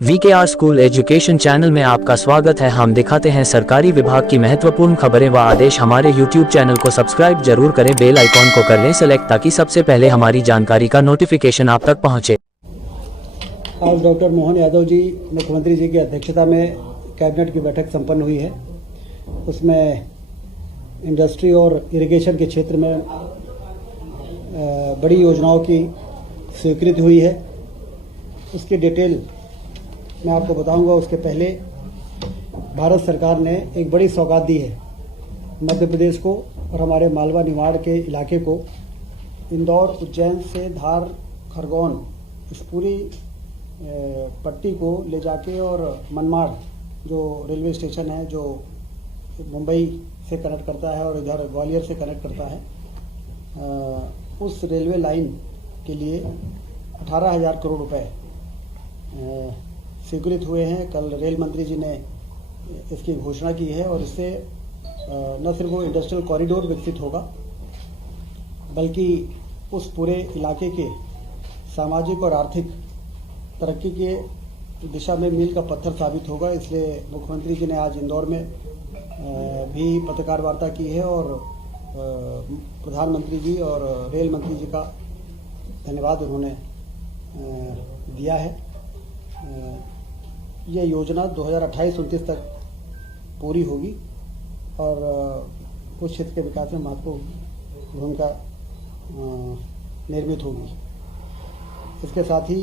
VKR school education channel में आपका स्वागत है। हम दिखाते हैं सरकारी विभाग की महत्वपूर्ण खबरें व आदेश। हमारे YouTube चैनल को सब्सक्राइब जरूर करें, बेल आइकॉन को कर लें सेलेक्ट ताकि सबसे पहले हमारी जानकारी का नोटिफिकेशन आप तक पहुंचे। आज डॉक्टर मोहन यादव जी मुख्यमंत्री जी की अध्यक्षता में कैबिनेट की बैठक संपन्न हुई है। उसमें इंडस्ट्री और इरिगेशन के क्षेत्र में बड़ी योजनाओं की स्वीकृति हुई है। उसकी डिटेल मैं आपको बताऊंगा। उसके पहले भारत सरकार ने एक बड़ी सौगात दी है मध्य प्रदेश को और हमारे मालवा निमाड़ के इलाके को। इंदौर उज्जैन से धार खरगोन इस पूरी पट्टी को ले जाके और मनमाड़ जो रेलवे स्टेशन है जो मुंबई से कनेक्ट करता है और इधर ग्वालियर से कनेक्ट करता है, उस रेलवे लाइन के लिए 18,000 करोड़ रुपए स्वीकृत हुए हैं। कल रेल मंत्री जी ने इसकी घोषणा की है और इससे न सिर्फ वो इंडस्ट्रियल कॉरिडोर विकसित होगा बल्कि उस पूरे इलाके के सामाजिक और आर्थिक तरक्की के दिशा में मील का पत्थर साबित होगा। इसलिए मुख्यमंत्री जी ने आज इंदौर में भी पत्रकार वार्ता की है और प्रधानमंत्री जी और रेल मंत्री जी का धन्यवाद उन्होंने दिया है। यह योजना 2028-29 तक पूरी होगी और उस क्षेत्र के विकास में महत्वपूर्ण भूमिका निर्मित होगी। इसके साथ ही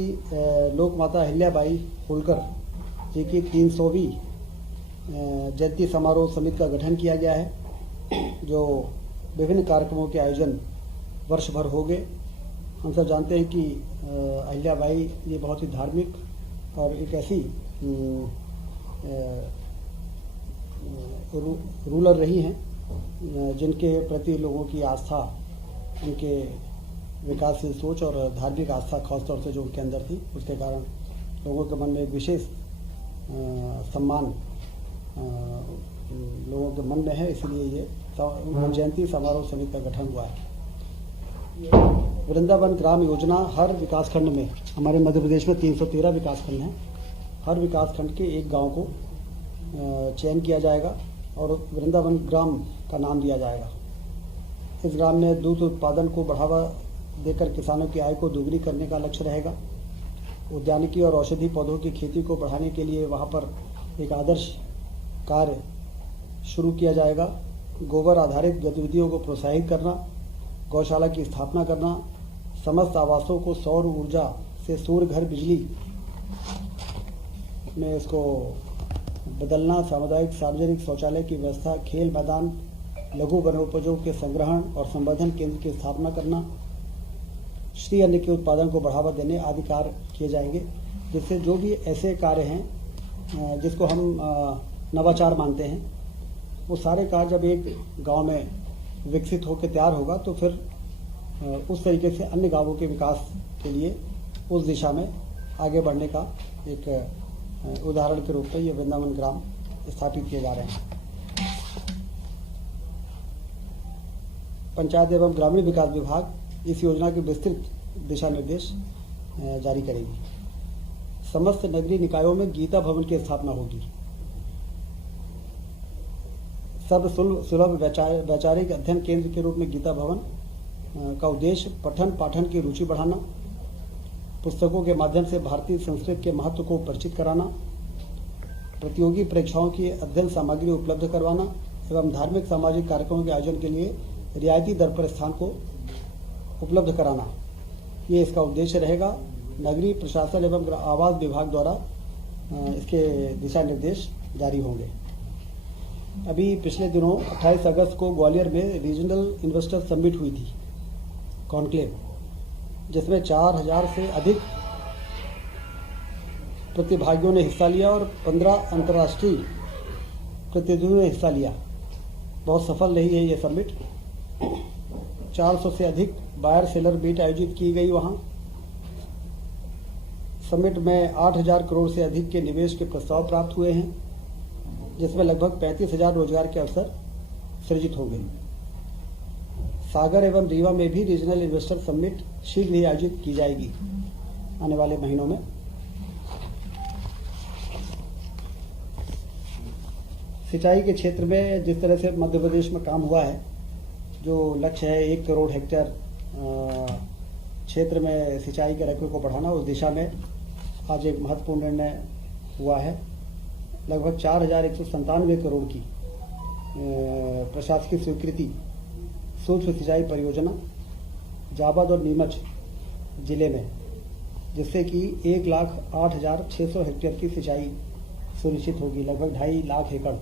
लोकमाता अहिल्याबाई होलकर जी की 300वीं जयंती समारोह समिति का गठन किया गया है जो विभिन्न कार्यक्रमों के आयोजन वर्ष भर हो गए। हम सब जानते हैं कि अहिल्याबाई ये बहुत ही धार्मिक और एक ऐसी रूलर रही हैं जिनके प्रति लोगों की आस्था, उनके विकासशील सोच और धार्मिक आस्था खासतौर से जो उनके अंदर थी, उसके कारण लोगों के मन में एक विशेष सम्मान लोगों के मन में है। इसलिए ये जयंती समारोह समिति का गठन हुआ है। वृंदावन ग्राम योजना हर विकासखंड में, हमारे मध्य प्रदेश में 313 विकासखंड हैं, हर विकासखंड के एक गांव को चयन किया जाएगा और वृंदावन ग्राम का नाम दिया जाएगा। इस ग्राम में दूध उत्पादन को बढ़ावा देकर किसानों की आय को दोगुनी करने का लक्ष्य रहेगा। उद्यानिकी और औषधि पौधों की खेती को बढ़ाने के लिए वहां पर एक आदर्श कार्य शुरू किया जाएगा। गोबर आधारित गतिविधियों को प्रोत्साहित करना, गौशाला की स्थापना करना, समस्त आवासों को सौर ऊर्जा से सूर्य घर बिजली में इसको बदलना, सामुदायिक सार्वजनिक शौचालय की व्यवस्था, खेल मैदान, लघु वनोपजों के संग्रहण और संवर्धन केंद्र की स्थापना करना, श्री अन्न के उत्पादन को बढ़ावा देने आदि कार्य किए जाएंगे। जिससे जो भी ऐसे कार्य हैं जिसको हम नवाचार मानते हैं, वो सारे कार्य जब एक गांव में विकसित होकर तैयार होगा तो फिर उस तरीके से अन्य गांवों के विकास के लिए उस दिशा में आगे बढ़ने का एक उदाहरण के रूप में ये वृंदावन ग्राम स्थापित किए जा रहे हैं। पंचायत एवं ग्रामीण विकास विभाग इस योजना के विस्तृत दिशा निर्देश जारी करेगी। समस्त नगरीय निकायों में गीता भवन की स्थापना होगी। सर्व सुलभ वैचारिक अध्ययन केंद्र के रूप में गीता भवन का उद्देश्य पठन पाठन की रुचि बढ़ाना, पुस्तकों के माध्यम से भारतीय संस्कृति के महत्व को परिचित कराना, प्रतियोगी परीक्षाओं की अध्ययन सामग्री उपलब्ध करवाना एवं धार्मिक सामाजिक कार्यक्रमों के आयोजन के लिए रियायती दर पर स्थान को उपलब्ध कराना, ये इसका उद्देश्य रहेगा। नगरीय प्रशासन एवं आवास विभाग द्वारा इसके दिशा निर्देश जारी होंगे। अभी पिछले दिनों 28 अगस्त को ग्वालियर में रीजनल इन्वेस्टर समिट हुई थी, कॉन्क्लेव, जिसमें 4,000 से अधिक प्रतिभागियों ने हिस्सा लिया और 15 अंतर्राष्ट्रीय प्रतिनिधियों ने हिस्सा लिया। बहुत सफल रही है ये समिट। 400 से अधिक बायर सेलर मीट आयोजित की गई वहां। समिट में 8,000 करोड़ से अधिक के निवेश के प्रस्ताव प्राप्त हुए हैं, जिसमें लगभग 35,000 रोजगार के अवसर सृजित होंगे। सागर एवं रीवा में भी रीजनल इन्वेस्टर समिट शीघ्र ही आयोजित की जाएगी आने वाले महीनों में। सिंचाई के क्षेत्र में जिस तरह से मध्य प्रदेश में काम हुआ है, जो लक्ष्य है 1 करोड़ हेक्टेयर क्षेत्र में सिंचाई के रकबे को बढ़ाना, उस दिशा में आज एक महत्वपूर्ण निर्णय हुआ है। लगभग 4,197 करोड़ की प्रशासकीय स्वीकृति सूक्ष्म सिंचाई परियोजना जावद और नीमच जिले में, जिससे कि 1,08,600 हेक्टेयर की सिंचाई सुनिश्चित होगी। लगभग 2.5 लाख एकड़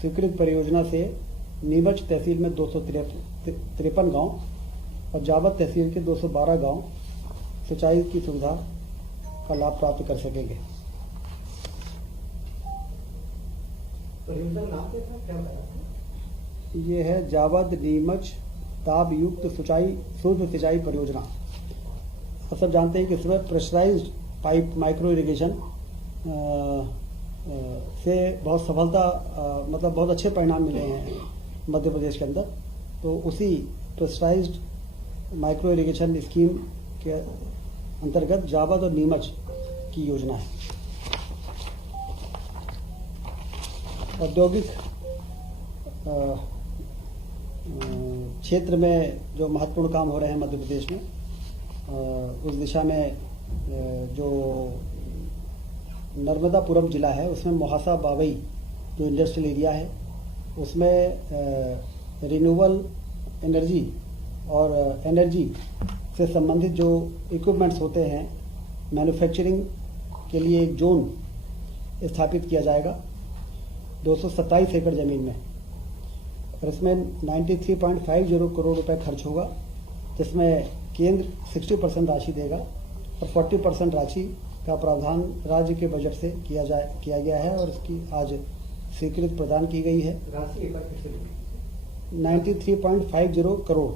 स्वीकृत परियोजना से नीमच तहसील में 253 गांव और जावद तहसील के 212 गांव सिंचाई की सुविधा का लाभ प्राप्त कर सकेंगे। परियोजना नाम क्या बताया? ये है जावद नीमच ताप युक्त सूक्ष्म सिंचाई परियोजना। आप सब जानते हैं कि इसमें प्रेशराइज्ड पाइप माइक्रो इरिगेशन से बहुत सफलता मतलब बहुत अच्छे परिणाम मिले हैं मध्य प्रदेश के अंदर। तो उसी प्रेशराइज्ड माइक्रो इरिगेशन स्कीम के अंतर्गत जावद और नीमच की योजना है। औद्योगिक क्षेत्र में जो महत्वपूर्ण काम हो रहे हैं मध्य प्रदेश में, उस दिशा में जो नर्मदापुरम जिला है उसमें मोहासा बावई जो इंडस्ट्रियल एरिया है, उसमें रिन्यूएबल एनर्जी और एनर्जी से संबंधित जो इक्विपमेंट्स होते हैं मैन्युफैक्चरिंग के लिए एक जोन स्थापित किया जाएगा 227 एकड़ जमीन में, और इसमें 93.50 करोड़ रुपए खर्च होगा, जिसमें केंद्र 60% राशि देगा और 40% राशि का प्रावधान राज्य के बजट से किया गया है और इसकी आज स्वीकृति प्रदान की गई है। राशि एक बार फिर से लिखिए। 93.50 करोड़।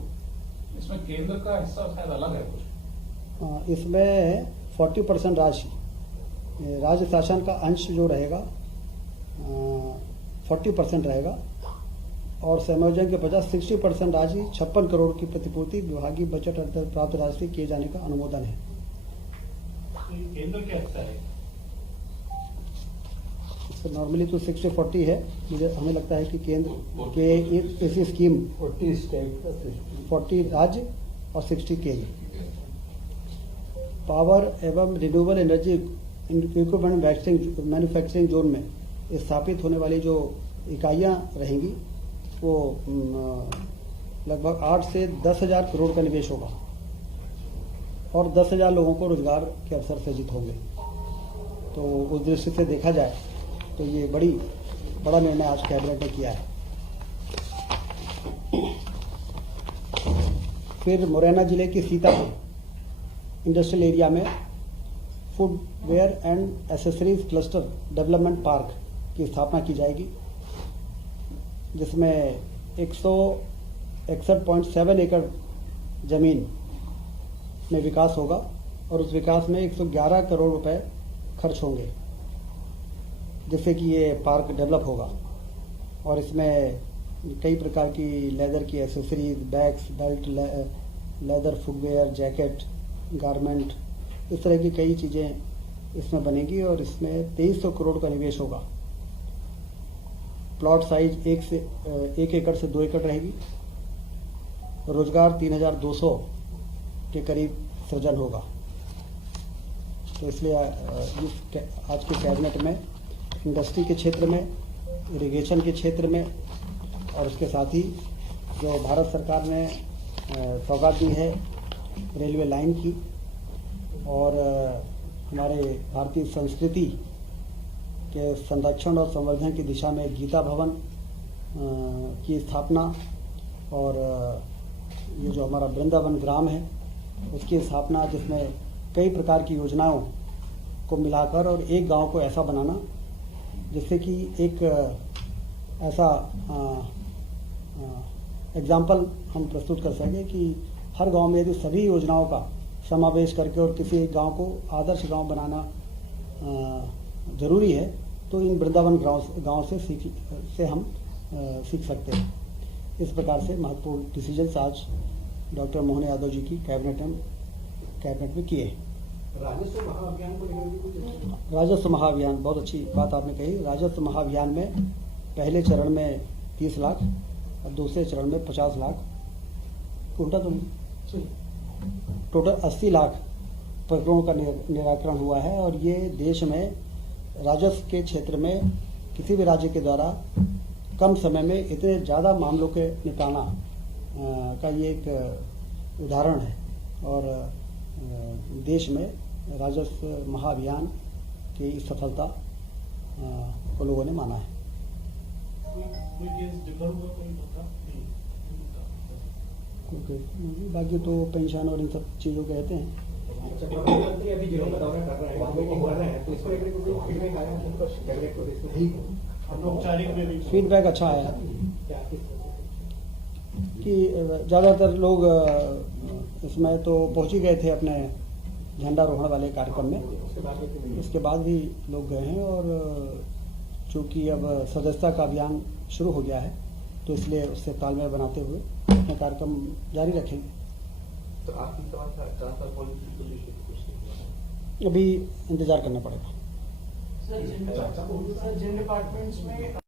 इसमें केंद्र का हिस्सा शायद अलग है कुछ। इसमें 40% राशि राज्य शासन का अंश जो रहेगा 40% रहेगा और संयोजन के बजाय 60% राशि 56 करोड़ की प्रतिपूर्ति विभागीय बजट अंतर्गत प्राप्त राशि से किए जाने का अनुमोदन है। केंद्र क्या हिस्सा है? नॉर्मली तो 60-40 है, हमें लगता है कि केंद्र के इसी स्कीम 40 स्टेट का 40 राज्य और 60 केंद्र। पावर एवं renewable energy equipment manufacturing zone में स्थापित होने वाली जो इकाइयां रहेंगी वो लगभग 8 से 10,000 करोड़ का निवेश होगा और 10,000 लोगों को रोजगार के अवसर सृजित होंगे। तो उस दृष्टि से देखा जाए तो ये बड़ा निर्णय आज कैबिनेट ने किया है। फिर मुरैना जिले के सीतापुर इंडस्ट्रियल एरिया में footwear and accessories cluster development park की स्थापना की जाएगी, जिसमें 161.7 एकड़ जमीन में विकास होगा और उस विकास में 111 करोड़ रुपए खर्च होंगे, जिससे कि ये पार्क डेवलप होगा और इसमें कई प्रकार की लेदर की accessories, bags, belt, leather footwear, jacket, garment, इस तरह की कई चीज़ें इसमें बनेगी और इसमें 2300 करोड़ का निवेश होगा। प्लॉट साइज 1 एकड़ से 2 एकड़ रहेगी। रोजगार 3,200 के करीब सृजन होगा। तो इसलिए आज के कैबिनेट में इंडस्ट्री के क्षेत्र में, इरिगेशन के क्षेत्र में और उसके साथ ही जो भारत सरकार ने सौगात दी है रेलवे लाइन की और हमारे भारतीय संस्कृति के संरक्षण और संवर्धन की दिशा में गीता भवन की स्थापना और ये जो हमारा वृंदावन ग्राम है उसकी स्थापना, जिसमें कई प्रकार की योजनाओं को मिलाकर और एक गांव को ऐसा बनाना जिससे कि एक ऐसा एग्जाम्पल हम प्रस्तुत कर सकें कि हर गांव में यदि सभी योजनाओं का समावेश करके और किसी एक गांव को आदर्श गांव बनाना जरूरी है, तो इन वृंदावन गांव से हम सीख सकते हैं। इस प्रकार से महत्वपूर्ण डिसीजन आज डॉक्टर मोहन यादव जी की कैबिनेट में किए। राजस्व महाअभियान को लेकर भी कुछ राजस्व महाअभियान, बहुत अच्छी बात आपने कही। राजस्व महाअभियान में पहले चरण में 30 लाख और दूसरे चरण में 50 लाख, उल्टा तो नहीं, टोटल 80 लाख प्रकरणों का निराकरण हुआ है। और ये देश में राजस्व के क्षेत्र में किसी भी राज्य के द्वारा कम समय में इतने ज़्यादा मामलों के निपटाना का ये एक उदाहरण है। और देश में राजस्व महाअभियान की इस सफलता को लोगों ने माना है। बाकी तो पेंशन और इन सब चीज़ों के रहते हैं। मंत्री अभी जिलों का दौरा कर रहे हैं, वादों को हो रहे हैं, तो इसको लेकर कोई फीडबैक आया है तो कैबिनेट को इसमें ठीक औपचारिक में भी फीडबैक अच्छा आया क्या कि ज़्यादातर लोग इसमें तो पहुंच ही गए थे अपने झंडारोहण वाले कार्यक्रम में। उसके बाद भी लोग गए हैं। और चूँकि अब सदस्यता का अभियान शुरू हो गया है तो इसलिए उससे तालमेल बनाते हुए अपने कार्यक्रम जारी रखेंगे। तो आखिरी सवाल था, ट्रांसफर पॉलिसी को लेकर कुछ अभी इंतजार करना पड़ेगा। सर जिन डिपार्टमेंट्स में